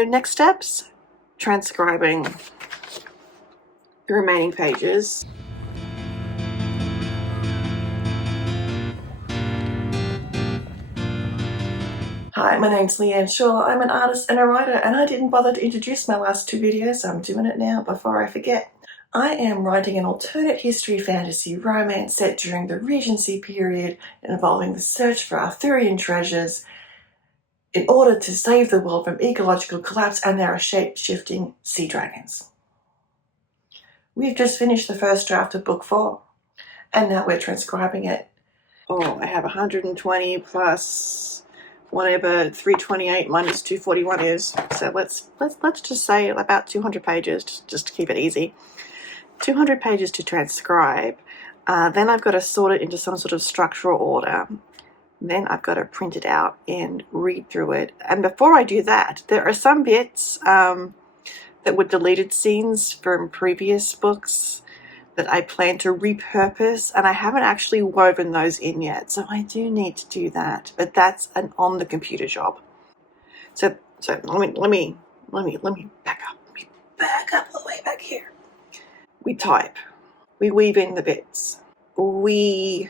So next steps, transcribing the remaining pages. Hi, my name's Leanne Shawler. I'm an artist and a writer, and I didn't bother to introduce my last 2 videos, so I'm doing it now before I forget. I am writing an alternate history fantasy romance set during the Regency period involving the search for Arthurian treasures in order to save the world from ecological collapse, and there are shape-shifting sea dragons. We've just finished the first draft of book 4, and now we're transcribing it. Oh, I have 120 plus whatever 328 minus 241 is. So let's just say about 200 pages, just to keep it easy. 200 pages to transcribe. Then I've got to sort it into some sort of structural order. Then I've got to print it out and read through it. And before I do that, there are some bits that were deleted scenes from previous books that I plan to repurpose, and I haven't actually woven those in yet, so I do need to do that. But that's an on the computer job. So let me back up. Let me back up all the way back here. We type. We weave in the bits. We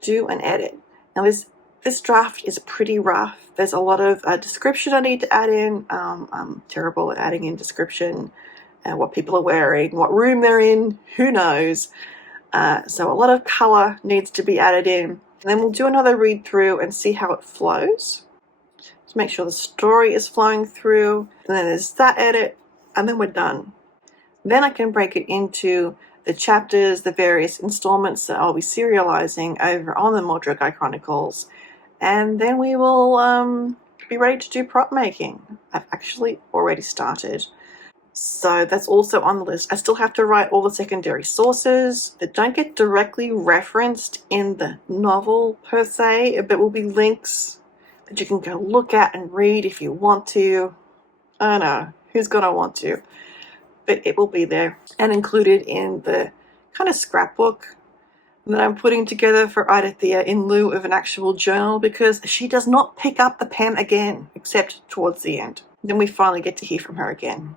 do an edit. Now this draft is pretty rough. There's a lot of description I need to add in. I'm terrible at adding in description. What people are wearing, what room they're in, who knows. So a lot of color needs to be added in. And then we'll do another read through and see how it flows. To make sure the story is flowing through. And then there's that edit, and then we're done. Then I can break it into the chapters, the various installments that I'll be serializing over on the Mordred Guy Chronicles. And then we will be ready to do prop making. I've actually already started. So that's also on the list. I still have to write all the secondary sources that don't get directly referenced in the novel per se, but will be links that you can go look at and read if you want to. I don't know, who's gonna want to? But it will be there and included in the kind of scrapbook that I'm putting together for Idathea in lieu of an actual journal, because she does not pick up the pen again, except towards the end. Then we finally get to hear from her again.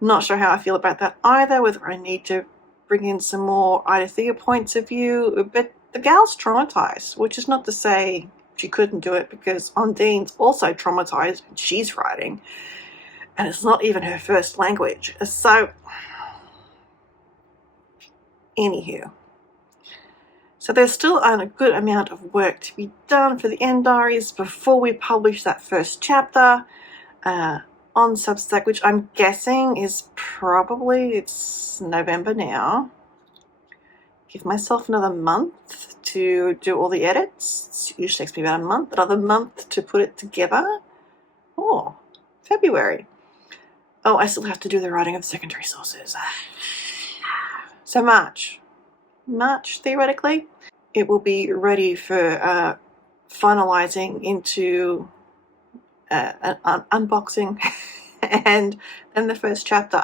Not sure how I feel about that either, whether I need to bring in some more Idathea points of view, but the gal's traumatized, which is not to say she couldn't do it, because Undine's also traumatized and she's writing, and it's not even her first language. So, anywho. So there's still a good amount of work to be done for the end diaries before we publish that first chapter. On Substack, which I'm guessing is it's November now. Give myself another month to do all the edits. It usually takes me about a month, another month to put it together. Oh, February. Oh, I still have to do the writing of the secondary sources. So March, theoretically, it will be ready for finalizing into an unboxing and then the first chapter.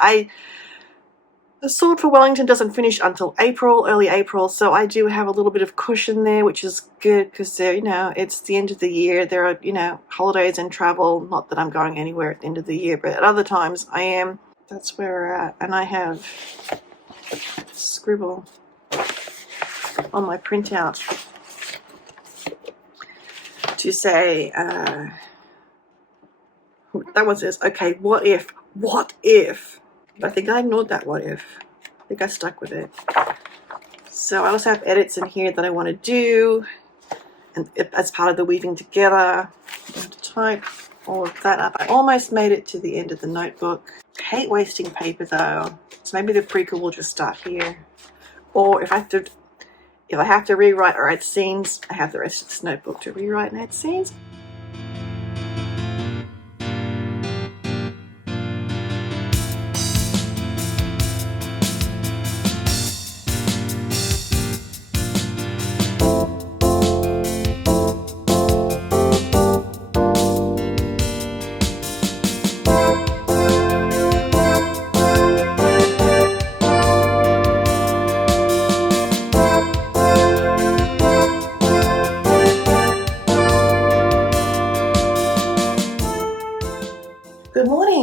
The Sword for Wellington doesn't finish until early April, so I do have a little bit of cushion there, which is good because it's the end of the year. There are holidays and travel. Not that I'm going anywhere at the end of the year, but at other times I am. That's where we're at. And I have scribble on my printout to say that one says, okay, what if? I think I ignored that what if. I think I stuck with it. So I also have edits in here that I want to do, and as part of the weaving together, I have to type all of that up. I almost made it to the end of the notebook. I hate wasting paper though, so maybe the prequel will just start here. Or if I have to rewrite or add scenes, I have the rest of this notebook to rewrite and add scenes.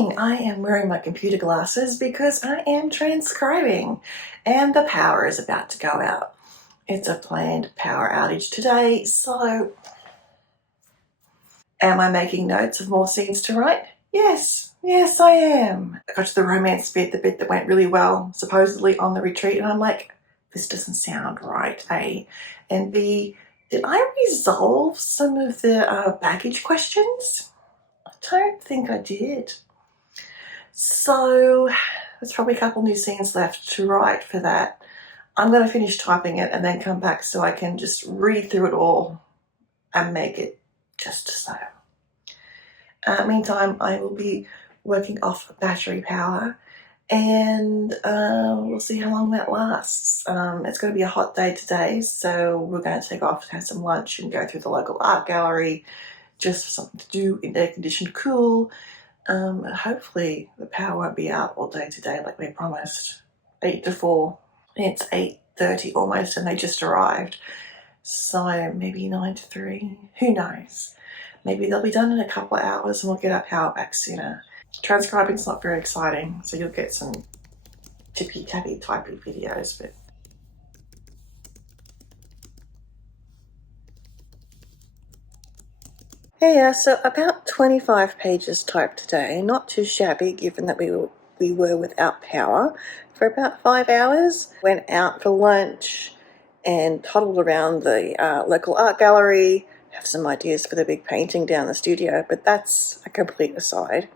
morning. I am wearing my computer glasses because I am transcribing and the power is about to go out. It's a planned power outage today, so am I making notes of more scenes to write? Yes, I am. I got to the romance bit, the bit that went really well, supposedly on the retreat, and I'm like, this doesn't sound right, A. And B, did I resolve some of the baggage questions? I don't think I did. So there's probably a couple new scenes left to write for that. I'm going to finish typing it and then come back so I can just read through it all and make it just so. Meantime, I will be working off battery power and we'll see how long that lasts. It's going to be a hot day today, so we're going to take off, have some lunch and go through the local art gallery just for something to do in air-conditioned cool. Hopefully the power won't be out all day today like they promised. 8 to 4. It's 8:30 almost and they just arrived. So maybe 9 to 3. Who knows? Maybe they'll be done in a couple of hours and we'll get our power back sooner. Transcribing's not very exciting, so you'll get some tippy-tappy typey videos, but hey, so about 25 pages typed today. Not too shabby given that we were without power for about 5 hours. Went out for lunch and toddled around the local art gallery. Have some ideas for the big painting down the studio, but that's a complete aside.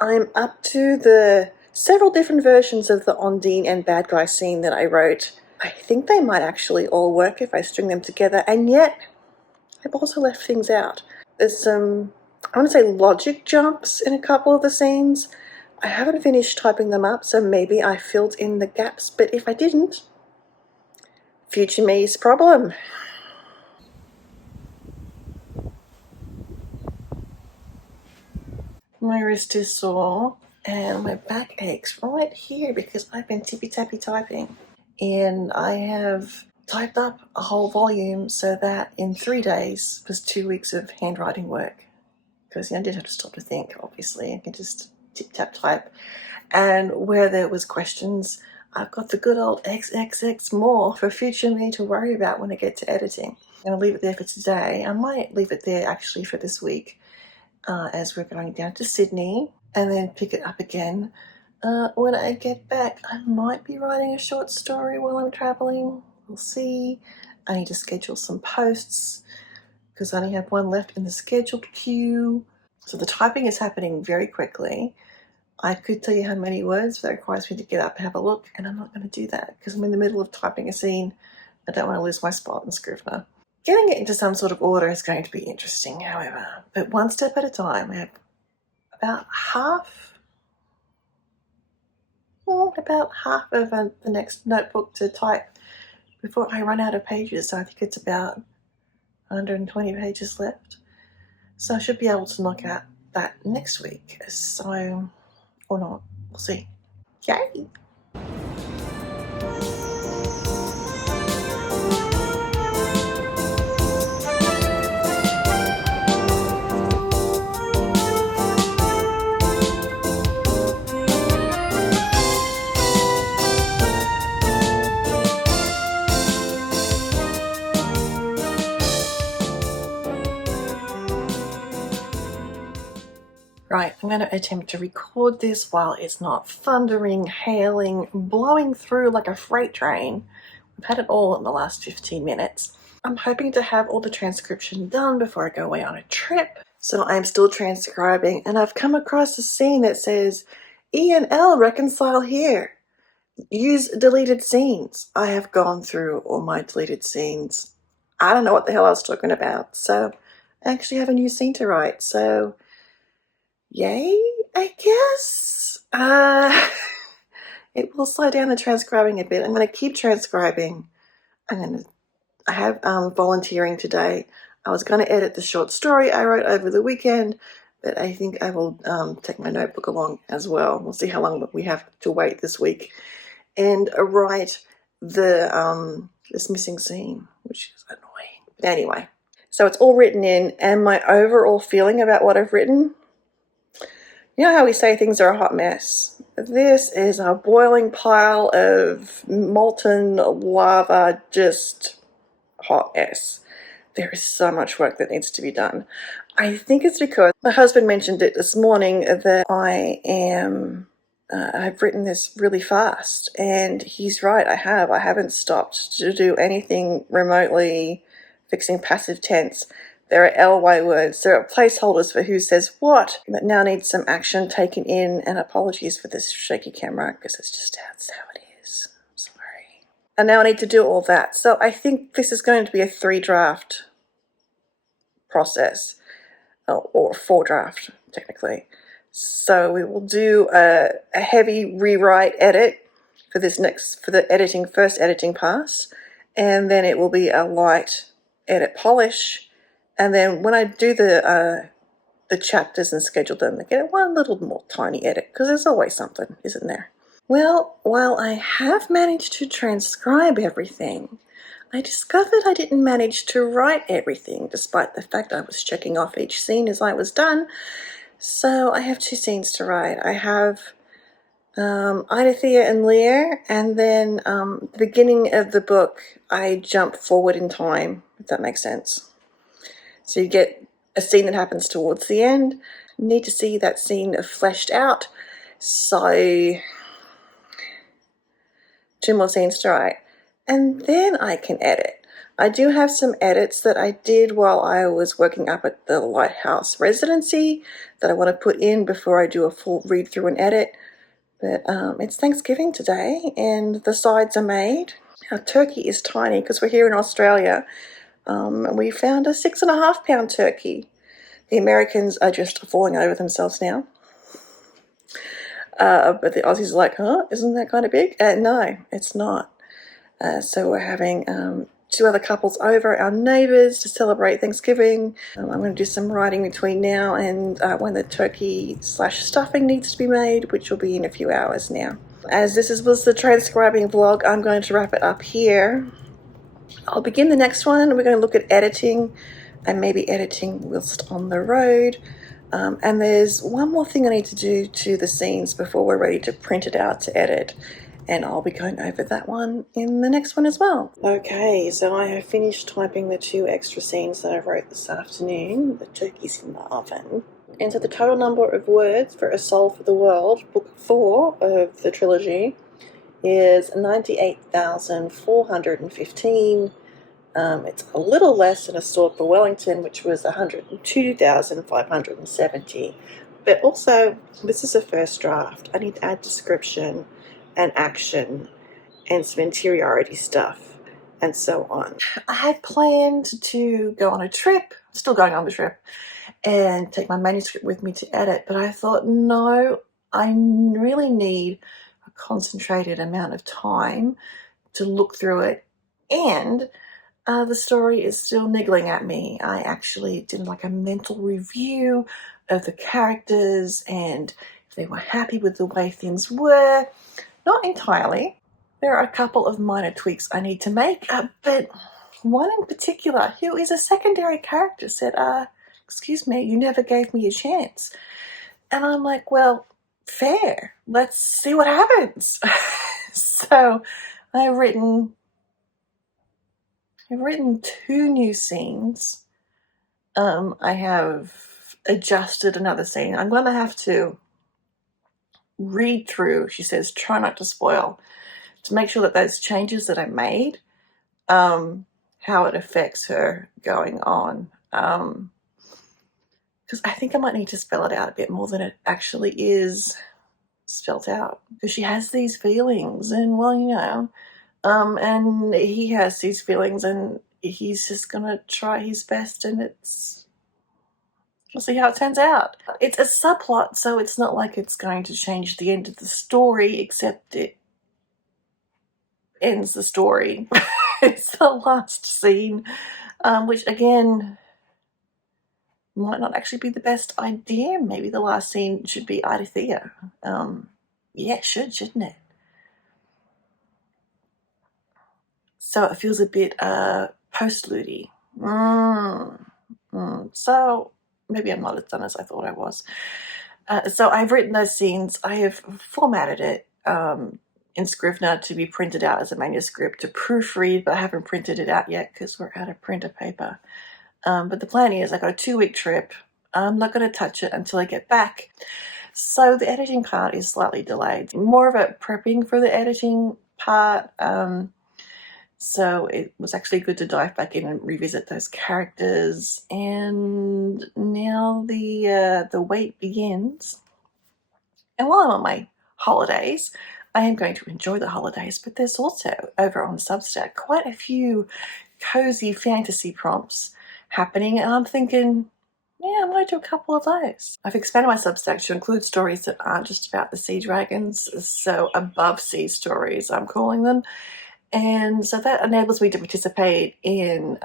I'm up to the several different versions of the Ondine and bad guy scene that I wrote. I think they might actually all work if I string them together, and yet I've also left things out. There's some, I want to say, logic jumps in a couple of the scenes. I haven't finished typing them up, so maybe I filled in the gaps, but if I didn't, future me's problem. My wrist is sore and my back aches right here because I've been tippy-tappy typing. And I have typed up a whole volume so that in 3 days was 2 weeks of handwriting work. Because I didn't have to stop to think, obviously. I can just tip-tap type. And where there was questions, I've got the good old XXX more for future me to worry about when I get to editing. I'm going to leave it there for today. I might leave it there actually for this week as we're going down to Sydney and then pick it up again. When I get back, I might be writing a short story while I'm traveling. We'll see. I need to schedule some posts because I only have one left in the scheduled queue. So the typing is happening very quickly. I could tell you how many words, but that requires me to get up and have a look, and I'm not going to do that because I'm in the middle of typing a scene. I don't want to lose my spot in Scrivener. Getting it into some sort of order is going to be interesting, however, but one step at a time. I have about half of the next notebook to type before I run out of pages, so I think it's about 120 pages left. So I should be able to knock out that next week, so, or not, we'll see. Yay! Right, I'm going to attempt to record this while it's not thundering, hailing, blowing through like a freight train. We've had it all in the last 15 minutes. I'm hoping to have all the transcription done before I go away on a trip. So I'm still transcribing, and I've come across a scene that says, E and L reconcile here. Use deleted scenes. I have gone through all my deleted scenes. I don't know what the hell I was talking about, so I actually have a new scene to write, so yay, I guess. It will slow down the transcribing a bit. I'm going to keep transcribing. I have volunteering today. I was going to edit the short story I wrote over the weekend, but I think I will take my notebook along as well. We'll see how long we have to wait this week and write the this missing scene, which is annoying. But anyway, so it's all written in, and my overall feeling about what I've written, You know how we say things are a hot mess? This is a boiling pile of molten lava, just hot mess. There is so much work that needs to be done. I think it's because my husband mentioned it this morning that I've written this really fast, and he's right, I have. I haven't stopped to do anything remotely fixing passive tense. There are ly words, there are placeholders for who says what, that now needs some action taken in, and apologies for this shaky camera, because that's how it is. I'm sorry. And now I need to do all that. So I think this is going to be a 3-draft process, or 4-draft, technically. So we will do a heavy rewrite edit for the first editing pass, and then it will be a light edit polish. And then when I do the chapters and schedule them, I get one little more tiny edit, because there's always something, isn't there? Well, while I have managed to transcribe everything, I discovered I didn't manage to write everything, despite the fact I was checking off each scene as I was done. So I have 2 scenes to write. I have Idathea and Lear, and then the beginning of the book, I jump forward in time, if that makes sense. So you get a scene that happens towards the end. You need to see that scene fleshed out. So 2 more scenes to write. And then I can edit. I do have some edits that I did while I was working up at the Lighthouse residency that I want to put in before I do a full read through and edit. But it's Thanksgiving today, and the sides are made. Our turkey is tiny because we're here in Australia. And we found a 6.5-pound turkey. The Americans are just falling over themselves now. But the Aussies are like, huh? Isn't that kind of big? No, it's not. So we're having 2 other couples over, our neighbours, to celebrate Thanksgiving. I'm going to do some writing between now and when the turkey/stuffing needs to be made, which will be in a few hours now. As this was the transcribing vlog, I'm going to wrap it up here. I'll begin the next one. We're going to look at editing, and maybe editing whilst on the road. And there's one more thing I need to do to the scenes before we're ready to print it out to edit. And I'll be going over that one in the next one as well. Okay, so I have finished typing the 2 extra scenes that I wrote this afternoon. The turkey's in the oven. And so the total number of words for A Soul for the World, book 4 of the trilogy, is 98,415. It's a little less than A Sword for Wellington, which was 102,570. But also, this is a first draft. I need to add description and action and some interiority stuff and so on. I had planned to go on a trip, still going on the trip, and take my manuscript with me to edit, but I thought, no, I really need a concentrated amount of time to look through it, and the story is still niggling at me. I actually did like a mental review of the characters and if they were happy with the way things were. Not entirely. There are a couple of minor tweaks I need to make, but one in particular, who is a secondary character, said, excuse me, you never gave me a chance. And I'm like, well, fair. Let's see what happens. So I've written 2 new scenes. I have adjusted another scene. I'm going to have to read through, she says, try not to spoil, to make sure that those changes that I made, how it affects her going on. Because I think I might need to spell it out a bit more than it actually is spelt out. Because she has these feelings, and well, you know, and he has these feelings, and he's just gonna try his best, and we'll see how it turns out. It's a subplot, so it's not like it's going to change the end of the story, except it ends the story. It's the last scene, which again might not actually be the best idea. Maybe the last scene should be Idathea. Yeah, it should, shouldn't it? So it feels a bit postlude-y. So maybe I'm not as done as I thought I was. So I've written those scenes. I have formatted it in Scrivener to be printed out as a manuscript to proofread, but I haven't printed it out yet because we're out of printer paper. But the plan is I've got a 2-week trip. I'm not going to touch it until I get back. So the editing part is slightly delayed. More of a prepping for the editing part. So it was actually good to dive back in and revisit those characters. And now the wait begins. And while I'm on my holidays, I am going to enjoy the holidays, but there's also, over on Substack, quite a few cozy fantasy prompts happening, and I'm thinking, yeah, I might do a couple of those. I've expanded my Substack to include stories that aren't just about the sea dragons, so above sea stories, I'm calling them. And so that enables me to participate in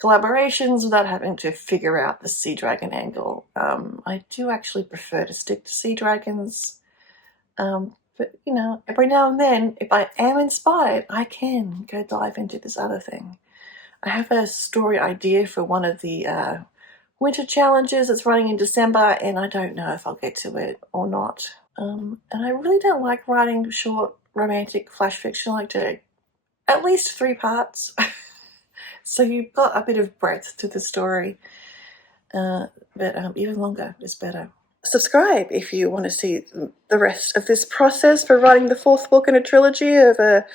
collaborations without having to figure out the sea dragon angle. I do actually prefer to stick to sea dragons, but you know, every now and then, if I am inspired, I can go dive into this other thing. I have a story idea for one of the winter challenges that's running in December, and I don't know if I'll get to it or not. And I really don't like writing short romantic flash fiction. I like to at least 3 parts. So you've got a bit of breadth to the story, but even longer is better. Subscribe if you want to see the rest of this process for writing the 4th book in a trilogy of a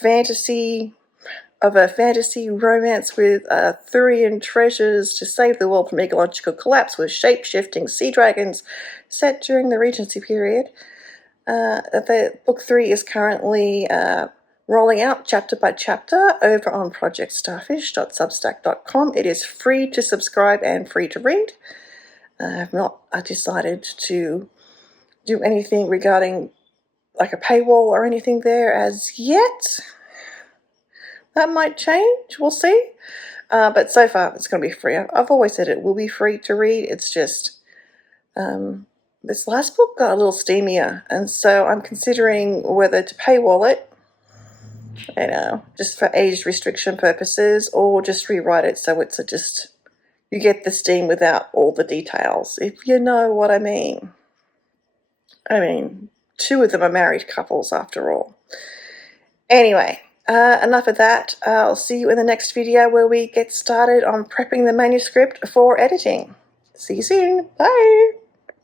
fantasy romance with Arthurian treasures to save the world from ecological collapse with shape-shifting sea dragons set during the Regency period. The book 3 is currently rolling out chapter by chapter over on projectstarfish.substack.com. It is free to subscribe and free to read. I've not decided to do anything regarding like a paywall or anything there as yet. That might change, we'll see. But so far it's going to be free. I've always said it will be free to read. It's just this last book got a little steamier, and so I'm considering whether to paywall it, you know, just for age restriction purposes, or just rewrite it so it's just you get the steam without all the details, if you know what I mean. I mean, 2 of them are married couples after all. Anyway, enough of that. I'll see you in the next video where we get started on prepping the manuscript for editing. See you soon. Bye.